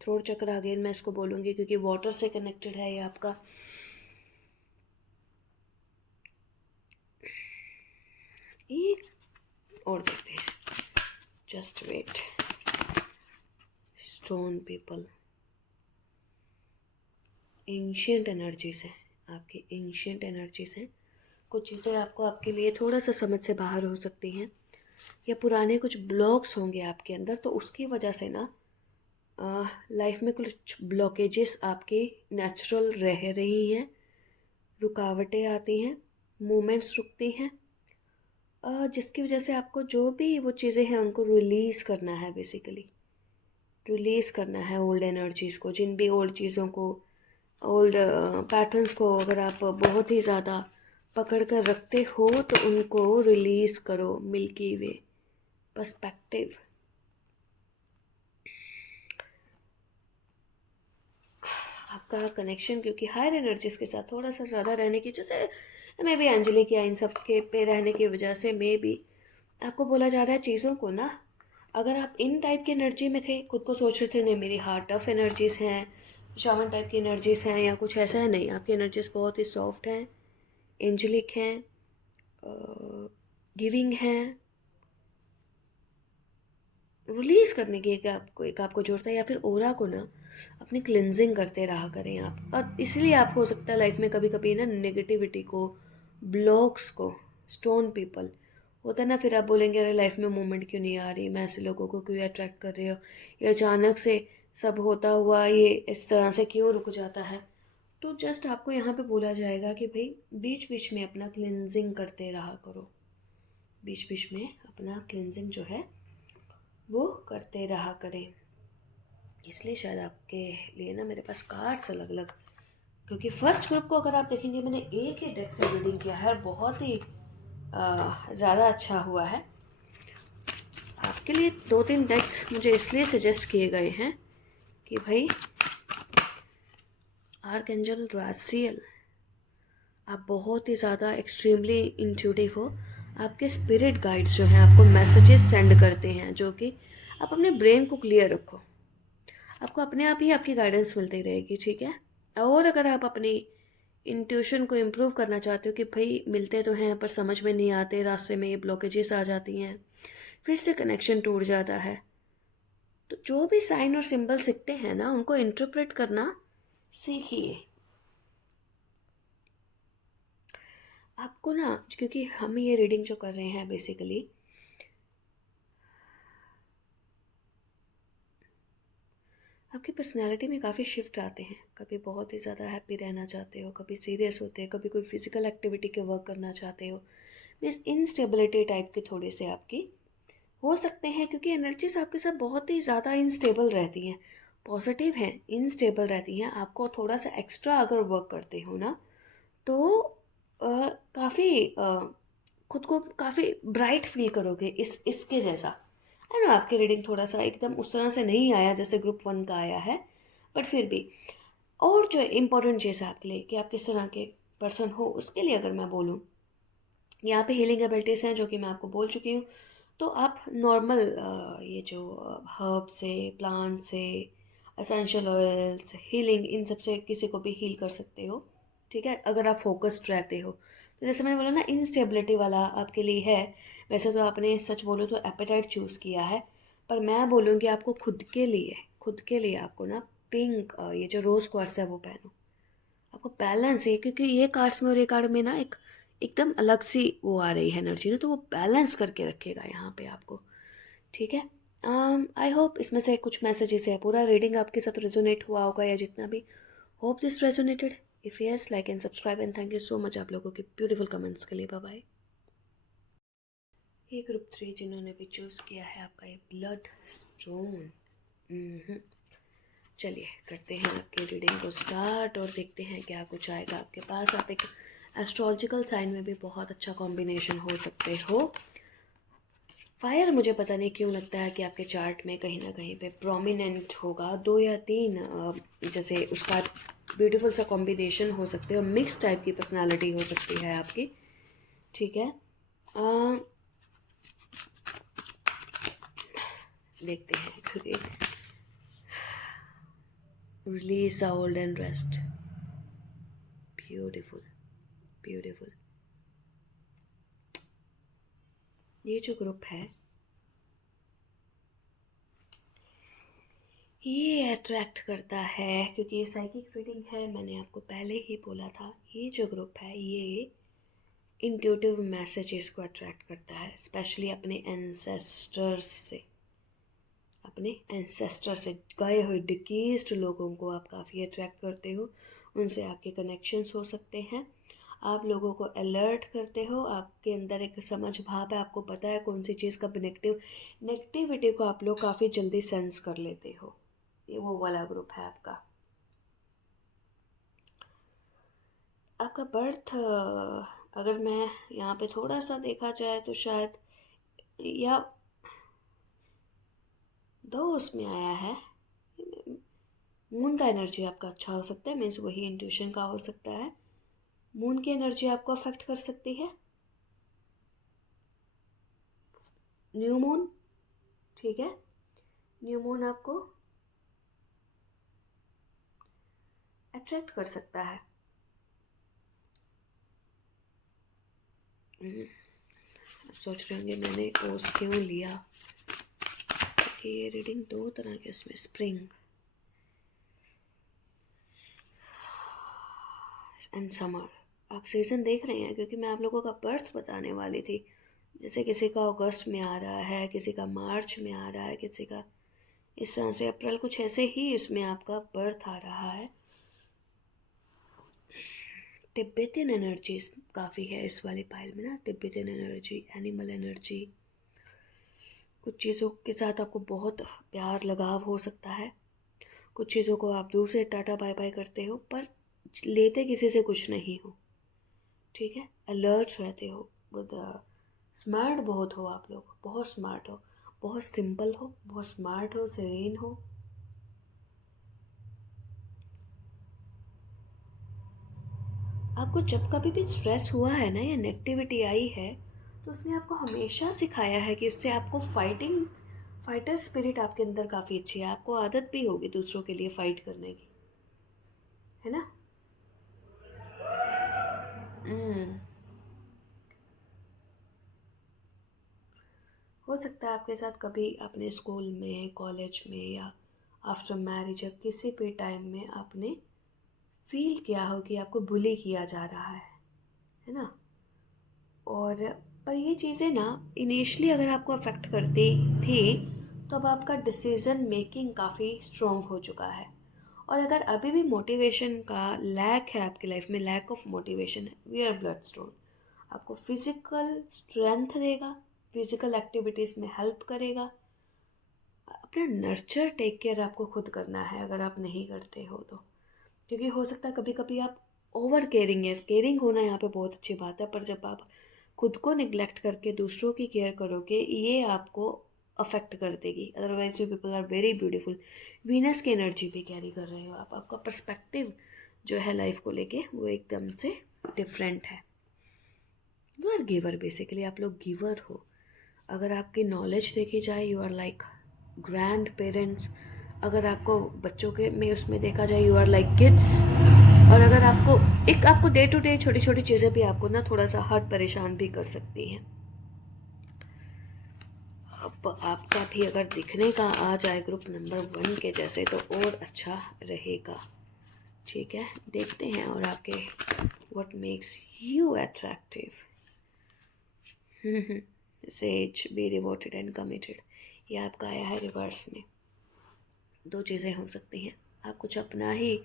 थ्रोट चक्र, अगेन मैं इसको बोलूँगी क्योंकि वाटर से कनेक्टेड है ये आपका। एक और देखते हैं, just wait. Stone people, ancient energies हैं आपकी, एंशियंट एनर्जीज हैं। कुछ चीज़ें आपको आपके लिए थोड़ा सा समझ से बाहर हो सकती हैं, या पुराने कुछ ब्लॉक्स होंगे आपके अंदर, तो उसकी वजह से ना लाइफ में कुछ ब्लॉकेजेस आपकी नेचुरल रह रही हैं, रुकावटें आती हैं, मोमेंट्स रुकती हैं, जिसकी वजह से आपको जो भी वो चीज़ें हैं उनको रिलीज़ करना है। बेसिकली रिलीज़ करना है ओल्ड एनर्जीज़ को, जिन भी ओल्ड चीज़ों को, ओल्ड पैटर्न्स को अगर आप बहुत ही ज़्यादा पकड़ कर रखते हो तो उनको रिलीज़ करो। मिल्की वे पर्सपेक्टिव, आपका कनेक्शन क्योंकि हायर एनर्जीज के साथ थोड़ा सा ज़्यादा रहने की, जैसे मे बी एंजेलिक या इन सब के पे रहने की वजह से मे बी आपको बोला जा रहा है चीज़ों को ना, अगर आप इन टाइप की एनर्जी में थे, खुद को सोच रहे थे नहीं मेरी हार्ट टफ एनर्जीज हैं, शामन टाइप की एनर्जीज हैं या कुछ ऐसा है, नहीं, आपकी एनर्जीज बहुत ही सॉफ्ट हैं, एंजेलिक हैं, गिविंग हैं, रिलीज़ करने की एक आपको ज़रूरत है। या फिर ओरा को ना अपनी क्लिनजिंग करते रहा करें आप। और इसलिए आप हो सकता है लाइफ में कभी कभी ना नेगेटिविटी को, ब्लॉक्स को, स्टोन पीपल होता है ना, फिर आप बोलेंगे अरे लाइफ में मूवमेंट क्यों नहीं आ रही, मैं ऐसे लोगों को क्यों अट्रैक्ट कर रही हूँ, या अचानक से सब होता हुआ ये इस तरह से क्यों रुक जाता है। तो जस्ट आपको यहाँ पे बोला जाएगा कि भाई बीच बीच में अपना क्लिनजिंग करते रहा करो, बीच बीच में अपना क्लिनजिंग जो है वो करते रहा करें। इसलिए शायद आपके लिए ना मेरे पास कार्ड्स अलग अलग, क्योंकि फर्स्ट ग्रुप को अगर आप देखेंगे मैंने एक ही डेक से रीडिंग किया है, बहुत ही ज़्यादा अच्छा हुआ है। आपके लिए 2-3 डेक्स मुझे इसलिए सजेस्ट किए गए हैं कि भाई आर्कएंजल रासियल, आप बहुत ही ज़्यादा एक्सट्रीमली इंट्यूटिव हो। आपके स्पिरिट गाइड्स जो हैं आपको मैसेजेस सेंड करते हैं, जो कि आप अपने ब्रेन को क्लियर रखो, आपको अपने आप ही आपकी गाइडेंस मिलती रहेगी। ठीक है, और अगर आप अपनी इंट्यूशन को इम्प्रूव करना चाहते हो कि भाई मिलते तो हैं पर समझ में नहीं आते, रास्ते में ये ब्लॉकेजेस आ जाती हैं, फिर से कनेक्शन टूट जाता है। तो जो भी साइन और सिंबल सीखते हैं ना, उनको इंटरप्रेट करना सीखिए। आपको ना, क्योंकि हम ये रीडिंग जो कर रहे हैं बेसिकली, आपकी पर्सनैलिटी में काफ़ी शिफ्ट आते हैं। कभी बहुत ही ज़्यादा हैप्पी रहना चाहते हो, कभी सीरियस होते हैं, कभी कोई फिजिकल एक्टिविटी के वर्क करना चाहते हो। मीन्स इनस्टेबिलिटी टाइप के थोड़े से आपकी हो सकते हैं, क्योंकि एनर्जीज आपके साथ बहुत ही ज़्यादा इनस्टेबल रहती हैं। पॉजिटिव हैं, इनस्टेबल रहती हैं। आपको थोड़ा सा एक्स्ट्रा अगर वर्क करते हो ना, तो काफ़ी खुद को काफ़ी ब्राइट फील करोगे इसके जैसा। है ना, आपकी रीडिंग थोड़ा सा एकदम उस तरह से नहीं आया जैसे ग्रुप 1 का आया है, बट फिर भी। और जो इम्पोर्टेंट चीज़ है आपके लिए कि आप किस तरह के पर्सन हो, उसके लिए अगर मैं बोलूँ, यहाँ पे हीलिंग एबिलिटीज़ हैं जो कि मैं आपको बोल चुकी हूँ। तो आप नॉर्मल ये जो हर्ब से, प्लांट से, एसेंशियल ऑयल्स, हीलिंग, इन सब से किसी को भी हील कर सकते हो। ठीक है, अगर आप फोकस्ड रहते हो तो। जैसे मैंने बोला ना, इंस्टेबिलिटी वाला आपके लिए है। वैसे तो आपने सच बोलो तो एपेटाइट चूज़ किया है, पर मैं बोलूँगी आपको खुद के लिए आपको ना पिंक, ये जो रोज़ क्वार्ट्स है वो पहनो। आपको बैलेंस है, क्योंकि ये कार्ड्स में और ये कार्ड में ना एक एकदम अलग सी वो आ रही है एनर्जी ना, तो वो बैलेंस करके रखेगा यहाँ पे आपको। ठीक है। आई होप इसमें से कुछ मैसेजेस है, पूरा रीडिंग आपके साथ रेजोनेट हुआ होगा, या जितना भी। Hope this resonated. If yes, like and subscribe, and thank you so much आप लोगों के ब्यूटीफुल कमेंट्स के लिए। Bye bye. ये ग्रुप 3 जिन्होंने भी चूज़ किया है आपका ये ब्लड स्टोन। चलिए करते हैं आपकी रीडिंग को स्टार्ट और देखते हैं क्या कुछ आएगा आपके पास। आप एक एस्ट्रोलॉजिकल साइन में भी बहुत अच्छा कॉम्बिनेशन हो सकते हो। फायर मुझे पता नहीं क्यों लगता है कि आपके चार्ट में कहीं ना कहीं पे प्रोमिनेंट होगा, 2 या 3 जैसे उसका ब्यूटीफुल सा कॉम्बिनेशन हो सकते हो, मिक्स टाइप की पर्सनालिटी हो सकती है आपकी। ठीक है, देखते हैं, क्योंकि release the old and rest. Beautiful beautiful. ये जो ग्रुप है ये अट्रैक्ट करता है, क्योंकि ये साइकिक रीडिंग है, मैंने आपको पहले ही बोला था। ये जो ग्रुप है ये इंट्यूटिव मैसेजेस को अट्रैक्ट करता है, स्पेशली अपने एंसेस्टर से गए हुए डिकीज्ड लोगों को आप काफ़ी अट्रैक्ट करते हो। उनसे आपके कनेक्शंस हो सकते हैं। आप लोगों को अलर्ट करते हो, आपके अंदर एक समझ भाव है, आपको पता है कौन सी चीज़ का नेगेटिविटी को आप लोग काफ़ी जल्दी सेंस कर लेते हो। ये वो वाला ग्रुप है आपका। आपका बर्थ, अगर मैं यहाँ पे थोड़ा सा देखा जाए तो शायद, या दो उसमें आया है, मून का एनर्जी आपका अच्छा हो सकता है, मीन्स वही इंट्यूशन का हो सकता है। मून की एनर्जी आपको अफेक्ट कर सकती है, न्यू मून। ठीक है, न्यू मून आपको अट्रैक्ट कर सकता है। आप सोच रहे होंगे मैंने ओस क्यों लिया, कि ये रीडिंग 2 तरह के उसमें, स्प्रिंग एंड समर। आप सीज़न देख रहे हैं, क्योंकि मैं आप लोगों का बर्थ बताने वाली थी। जैसे किसी का अगस्त में आ रहा है, किसी का मार्च में आ रहा है, किसी का इस तरह से अप्रैल, कुछ ऐसे ही इसमें आपका बर्थ आ रहा है। तिब्बतियन एनर्जीज काफ़ी है इस वाली पाइल में ना, तिब्बतियन एनर्जी, एनिमल एनर्जी। कुछ चीज़ों के साथ आपको बहुत प्यार लगाव हो सकता है, कुछ चीज़ों को आप दूर से टाटा बाय बाय करते हो, पर लेते किसी से कुछ नहीं हो। ठीक है, अलर्ट रहते हो, स्मार्ट बहुत हो आप लोग, बहुत स्मार्ट हो, बहुत सिंपल हो, बहुत स्मार्ट हो, सेरेन हो। आपको जब कभी भी स्ट्रेस हुआ है ना, या नेगेटिविटी आई है, तो उसने आपको हमेशा सिखाया है कि उससे आपको फाइटर स्पिरिट आपके अंदर काफ़ी अच्छी है। आपको आदत भी होगी दूसरों के लिए फ़ाइट करने की, है ना। हम्म, हो सकता है आपके साथ कभी अपने स्कूल में, कॉलेज में या आफ्टर मैरिज या किसी भी टाइम में आपने फील किया हो कि आपको बुली किया जा रहा है ना? और पर ये चीज़ें ना इनिशियली अगर आपको अफेक्ट करती थी, तो अब आपका डिसीज़न मेकिंग काफ़ी स्ट्रॉन्ग हो चुका है। और अगर अभी भी मोटिवेशन का लैक है आपकी लाइफ में, लैक ऑफ मोटिवेशन है, वी आर ब्लड स्टोन। आपको फिजिकल स्ट्रेंथ देगा, फिजिकल एक्टिविटीज़ में हेल्प करेगा। अपना नर्चर टेक केयर आपको खुद करना है अगर आप नहीं करते हो तो। क्योंकि हो सकता है कभी कभी आप ओवर केयरिंग है, केयरिंग होना यहाँ पे बहुत अच्छी बात है, पर जब आप खुद को निग्लेक्ट करके दूसरों की केयर करोगे, ये आपको अफेक्ट कर देगी। Otherwise you people are very beautiful. Venus की एनर्जी भी कैरी कर रहे हो आप, आपका पर्सपेक्टिव जो है लाइफ को लेके वो एकदम से डिफरेंट है। यू आर गिवर, बेसिकली आप लोग गिवर हो। अगर आपकी नॉलेज देखी जाए, you are like grand parents. अगर आपको बच्चों के में उसमें देखा जाए, यू आर लाइक किड्स। और अगर आपको एक आपको डे टू डे छोटी छोटी चीज़ें भी आपको ना थोड़ा सा हर्ट परेशान भी कर सकती हैं। अब आपका भी अगर दिखने का आ जाए ग्रुप नंबर 1 के जैसे तो और अच्छा रहेगा। ठीक है, देखते हैं और आपके what makes you attractive. Says, be devoted and committed, ये आपका आया है रिवर्स में। दो चीज़ें हो सकती हैं, आप कुछ अपना ही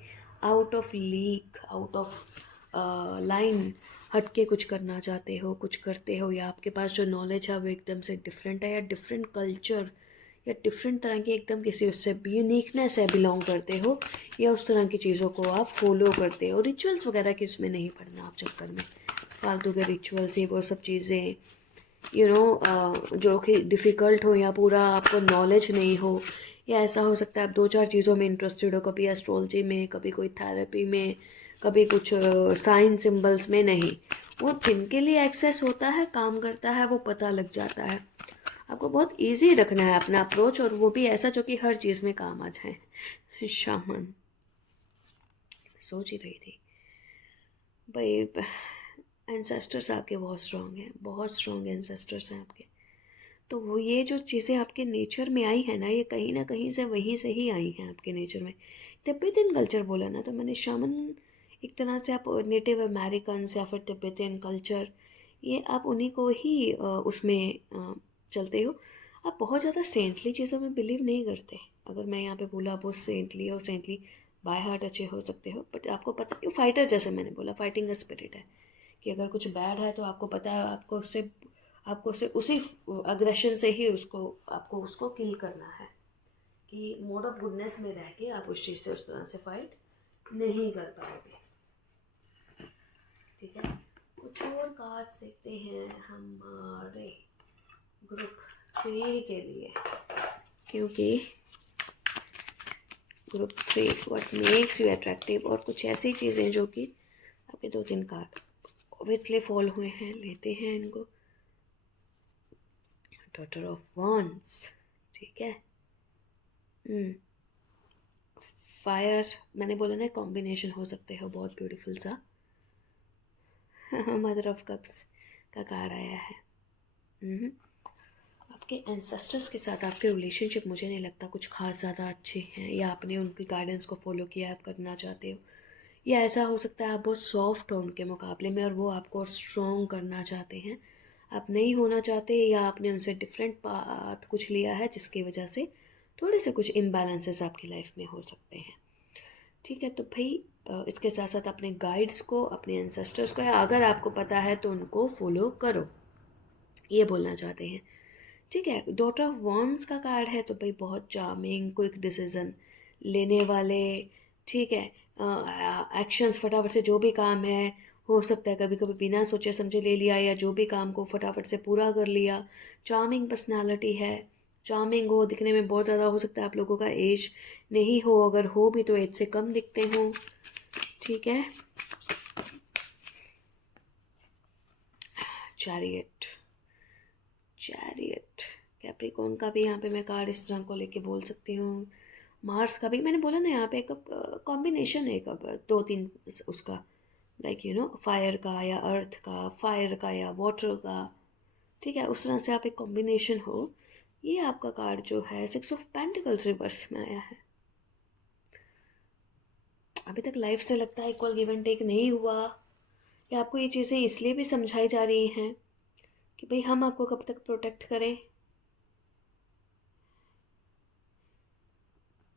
out of league, out of line हट के कुछ करना चाहते हो, कुछ करते हो, या आपके पास जो नॉलेज है वो एकदम से डिफरेंट है, या डिफरेंट कल्चर या डिफरेंट तरह की एकदम किसी उससे यूनिकनेस है बिलोंग करते हो, या उस तरह की चीज़ों को आप फॉलो करते हो। रिचुअल्स वगैरह की उसमें नहीं पड़ना आप चक्कर में, फालतू के रिचुअल्स, ये वो सब चीज़ें जो कि डिफ़िकल्ट हो या पूरा आपको नॉलेज नहीं हो, या ऐसा हो सकता है आप दो चार चीज़ों में इंटरेस्टेड हो, कभी एस्ट्रोलॉजी में, कभी कोई थेरेपी में, कभी कुछ साइन सिंबल्स में। नहीं, वो जिनके लिए एक्सेस होता है, काम करता है, वो पता लग जाता है। आपको बहुत इजी रखना है अपना अप्रोच, और वो भी ऐसा जो कि हर चीज़ में काम आ जाए। शामन, सोच ही रही थी भाई, एंसेस्टर्स आपके बहुत स्ट्रॉन्ग हैं, बहुत स्ट्रॉन्ग एंसेस्टर्स हैं आपके। तो वो ये जो चीज़ें आपके नेचर में आई हैं ना, ये कहीं ना कहीं से वहीं से ही आई हैं आपके नेचर में। तिब्बतियन कल्चर बोला ना, तो मैंने शामन एक तरह से आप नेटिव अमेरिकन्स या फिर तिब्बतियन कल्चर, ये आप उन्हीं को ही उसमें चलते हो। आप बहुत ज़्यादा सेंटली चीज़ों में बिलीव नहीं करते। अगर मैं यहाँ पे बोला आप बहुत सेंटली हो, सेंटली बाय हार्ट अच्छे हो सकते हो, बट आपको पता है फाइटर, जैसे मैंने बोला फाइटिंग का स्पिरिट है, कि अगर कुछ बैड है तो आपको पता है आपको उससे उसी अग्रेशन से ही आपको उसको किल करना है, कि मोड ऑफ गुडनेस में रह के आप उस चीज़ से उस तरह से फाइट नहीं कर पाओगे। ठीक है, कुछ और कार्ड्स देखते हैं हमारे ग्रुप 3 के लिए, क्योंकि group 3 what makes you attractive, और कुछ ऐसी चीज़ें जो कि आपके 2-3 कार्ड ऑब्वियसली फॉल हुए हैं, लेते हैं इनको। डॉटर ऑफ वॉन्ड्स, ठीक है। फायर, मैंने बोला ना कॉम्बिनेशन हो सकते हो बहुत ब्यूटीफुल सा। मदर ऑफ कप्स का कार्ड आया है। हम्म, आपके एंसेस्टर्स के साथ आपके रिलेशनशिप मुझे नहीं लगता कुछ खास ज़्यादा अच्छे हैं, या आपने उनकी गाइडेंस को फॉलो किया, आप करना चाहते हो, या ऐसा हो सकता है आप बहुत सॉफ्ट हो उनके मुकाबले में और वो आपको स्ट्रॉन्ग करना चाहते हैं, आप नहीं होना चाहते, या आपने उनसे डिफरेंट पाथ कुछ लिया है जिसकी वजह से थोड़े से कुछ इम्बैलेंसेस आपकी लाइफ में हो सकते हैं। ठीक है, तो भाई इसके साथ साथ अपने गाइड्स को, अपने एंसेस्टर्स को, या अगर आपको पता है तो उनको फॉलो करो, ये बोलना चाहते हैं। ठीक है, डॉटर ऑफ वॉन्स का कार्ड है, तो भाई बहुत चार्मिंग, क्विक डिसीजन लेने वाले। ठीक है, एक्शंस फटाफट से जो भी काम है, हो सकता है कभी कभी बिना सोचे समझे ले लिया, या जो भी काम को फटाफट से पूरा कर लिया। चार्मिंग पर्सनालिटी है, चार्मिंग हो, दिखने में बहुत ज़्यादा, हो सकता है आप लोगों का एज नहीं हो, अगर हो भी तो एज से कम दिखते हो। ठीक है, चैरियट, चैरियट, कैप्रिकॉर्न का भी यहाँ पे मैं कार्ड इस तरह को लेके बोल सकती हूँ। मार्स का भी मैंने बोला ना, यहाँ पे एक कॉम्बिनेशन है, कब 2-3 उसका, लाइक फायर का या अर्थ का, फायर का या वाटर का, ठीक है, उस तरह से आप एक कॉम्बिनेशन हो। ये आपका कार्ड जो है 6 ऑफ पेंटिकल्स रिवर्स में आया है। अभी तक लाइफ से लगता है इक्वल गिव एंड टेक नहीं हुआ, या आपको ये चीज़ें इसलिए भी समझाई जा रही हैं कि भाई हम आपको कब तक प्रोटेक्ट करें।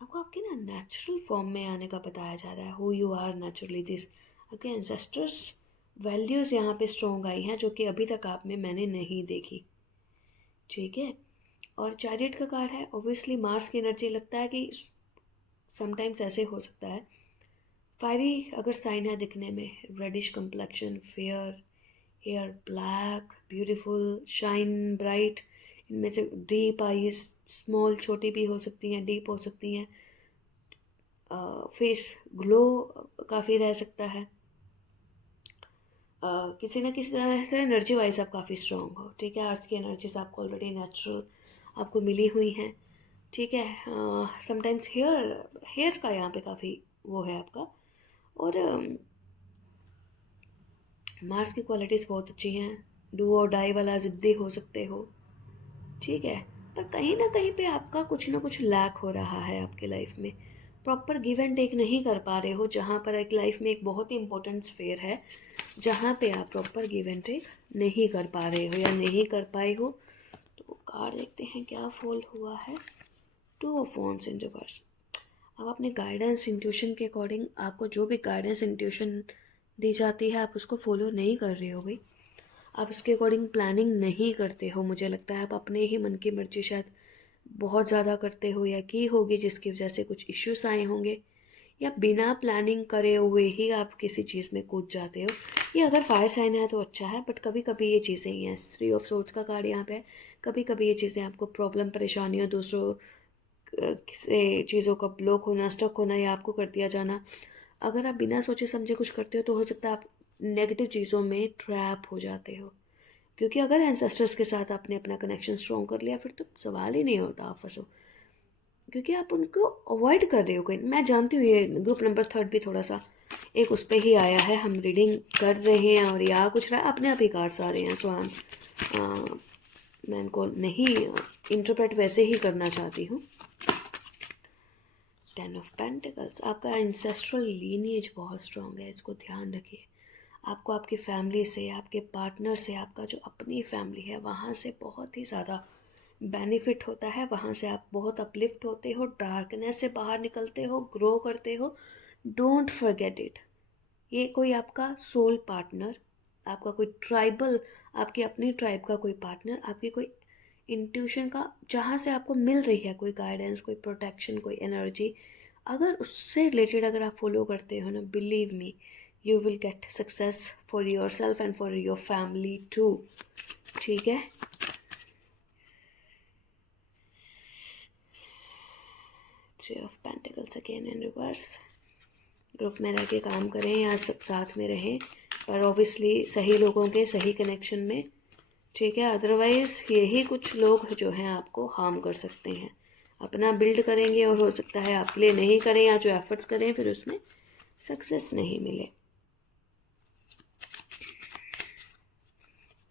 आपको आपके ना नेचुरल फॉर्म में आने का बताया जा रहा है, who you are naturally this. आपके एंसेस्टर्स वैल्यूज़ यहाँ पे स्ट्रॉन्ग आई हैं जो कि अभी तक आप में मैंने नहीं देखी, ठीक है। और चैरियट का कार्ड है, ऑब्वियसली मार्स की एनर्जी। लगता है कि समटाइम्स ऐसे हो सकता है, फायरी अगर साइन है दिखने में, reddish complexion, fair hair, black, beautiful, shine bright, इनमें से डीप आईज, स्मॉल छोटी भी हो सकती हैं, डीप हो सकती हैं, फेस ग्लो काफ़ी रह सकता है, किसी न किसी तरह से एनर्जी वाइज आप काफ़ी स्ट्रॉन्ग हो, ठीक है। अर्थ की एनर्जीज आपको ऑलरेडी नेचुरल आपको मिली हुई हैं, ठीक है। समटाइम्स हेयर्स का यहाँ पे काफ़ी वो है आपका। और मार्स की क्वालिटीज़ बहुत अच्छी हैं, डू और डाई वाला ज़िद्दी हो सकते हो, ठीक है। पर कहीं ना कहीं पे आपका कुछ ना कुछ लैक हो रहा है आपके लाइफ में, प्रॉपर गिव एंड टेक नहीं कर पा रहे हो, जहाँ पर एक लाइफ में एक बहुत ही इंपॉर्टेंट स्फेयर है जहाँ पे आप प्रॉपर गिव एंड टेक नहीं कर पा रहे हो या नहीं कर पाए हो। तो कार्ड देखते हैं क्या फोल्ड हुआ है, 2 ऑफ वांड्स इन रिवर्स। अब अपने गाइडेंस इंट्यूशन के अकॉर्डिंग आपको जो भी गाइडेंस इंट्यूशन दी जाती है आप उसको फॉलो नहीं कर रहे हो भाई, आप उसके अकॉर्डिंग प्लानिंग नहीं करते हो। मुझे लगता है आप अपने ही मन की मर्जी शायद बहुत ज़्यादा करते हो या की होगी, जिसकी वजह से कुछ इश्यूज आए होंगे, या बिना प्लानिंग करे हुए ही आप किसी चीज़ में कूद जाते हो। ये अगर फायर साइन है तो अच्छा है, बट कभी कभी ये चीज़ें ही हैं। 3 ऑफ सोर्ड्स का कार्ड यहाँ पे है, कभी कभी ये चीज़ें आपको प्रॉब्लम, परेशानी और दूसरों से चीज़ों का ब्लॉक होना, स्टक होना या आपको कर दिया जाना, अगर आप बिना सोचे समझे कुछ करते हो तो हो सकता है आप नेगेटिव चीज़ों में ट्रैप हो जाते हो। क्योंकि अगर एंसेस्टर्स के साथ आपने अपना कनेक्शन स्ट्रॉन्ग कर लिया फिर तो सवाल ही नहीं होता आप फंसो, क्योंकि आप उनको अवॉइड कर रहे हो कहीं। मैं जानती हूँ ये ग्रुप नंबर 3 भी थोड़ा सा एक उस पर ही आया है, हम रीडिंग कर रहे हैं और या कुछ रहा अपने आप ही कार्ड्स आ रहे हैं, सो मैं इनको नहीं इंटरप्रेट वैसे ही करना चाहती हूँ। 10 ऑफ पेंटिकल्स, आपका एंसेस्ट्रल लीनिएज बहुत स्ट्रॉन्ग है, इसको ध्यान रखिए। आपको आपकी फैमिली से, आपके पार्टनर से, आपका जो अपनी फैमिली है वहाँ से बहुत ही ज़्यादा बेनिफिट होता है, वहाँ से आप बहुत अपलिफ्ट होते हो, डार्कनेस से बाहर निकलते हो, ग्रो करते हो। Don't forget it. ये कोई आपका सोल पार्टनर, आपका कोई ट्राइबल, आपकी अपनी ट्राइब का कोई पार्टनर, आपकी कोई इंट्यूशन का जहाँ से आपको मिल रही है कोई गाइडेंस, कोई प्रोटेक्शन, कोई एनर्जी, अगर उससे रिलेटेड अगर आप फॉलो करते हो ना, believe me you will get success for yourself and for your family too, ठीक है। 3 of pentacles again in reverse. Group में रह के काम करें या सब साथ में रहें, पर ऑब्वियसली सही लोगों के सही कनेक्शन में, ठीक है। अदरवाइज़ यही कुछ लोग जो हैं आपको हार्म कर सकते हैं, अपना बिल्ड करेंगे और हो सकता है आपके लिए नहीं करें, या जो एफर्ट्स करें फिर उसमें सक्सेस नहीं मिले।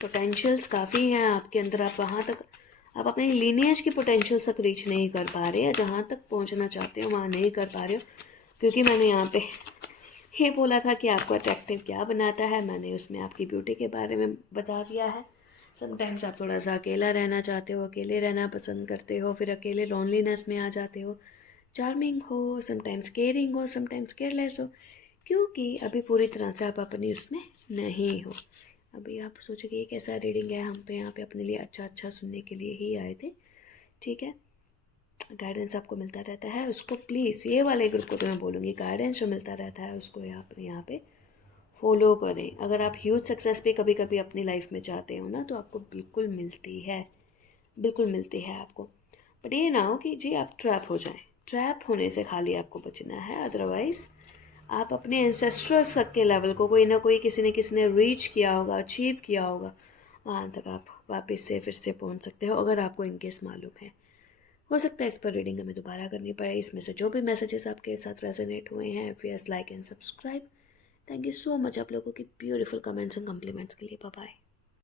पोटेंशियल्स काफ़ी हैं आपके अंदर, आप वहाँ तक, आप अपने लीनिएज की पोटेंशियल तक रीच नहीं कर पा रहे हैं, जहाँ तक पहुँचना चाहते हो वहाँ नहीं कर पा रहे हो। क्योंकि मैंने यहाँ पे ये बोला था कि आपको अट्रैक्टिव क्या बनाता है, मैंने उसमें आपकी ब्यूटी के बारे में बता दिया है। समटाइम्स आप थोड़ा सा अकेला रहना चाहते हो, अकेले रहना पसंद करते हो, फिर अकेले लोनलीनेस में आ जाते हो। चार्मिंग हो, समटाइम्स केयरिंग हो, समटाइम्स केयरलेस हो, क्योंकि अभी पूरी तरह से आप अपनी उसमें नहीं हो। अभी आप सोचोगे ये कैसा रीडिंग है, हम तो यहाँ पे अपने लिए अच्छा अच्छा सुनने के लिए ही आए थे, ठीक है। गाइडेंस आपको मिलता रहता है, उसको प्लीज़, ये वाले ग्रुप को तो मैं बोलूँगी गाइडेंस जो मिलता रहता है उसको यहाँ पे फॉलो करें। अगर आप ह्यूज सक्सेस भी कभी कभी अपनी लाइफ में चाहते हो ना, तो आपको बिल्कुल मिलती है, बिल्कुल मिलती है आपको। बट ये ना हो कि जी आप ट्रैप हो जाएं, ट्रैप होने से खाली आपको बचना है। अदरवाइज़ आप अपने एंसेस्ट्रल तक के लेवल को कोई ना कोई किसी ने रीच किया होगा, अचीव किया होगा, वहाँ तक आप वापस से फिर से पहुँच सकते हो, अगर आपको इनकेस मालूम है। हो सकता है इस पर रीडिंग हमें दोबारा करनी पड़े। इसमें से जो भी मैसेजेस आपके साथ रेजोनेट हुए हैं, face like and subscribe. Thank you so much आप लोगों की ब्यूटीफुल कमेंट्स एंड कम्प्लीमेंट्स के लिए। Bye bye.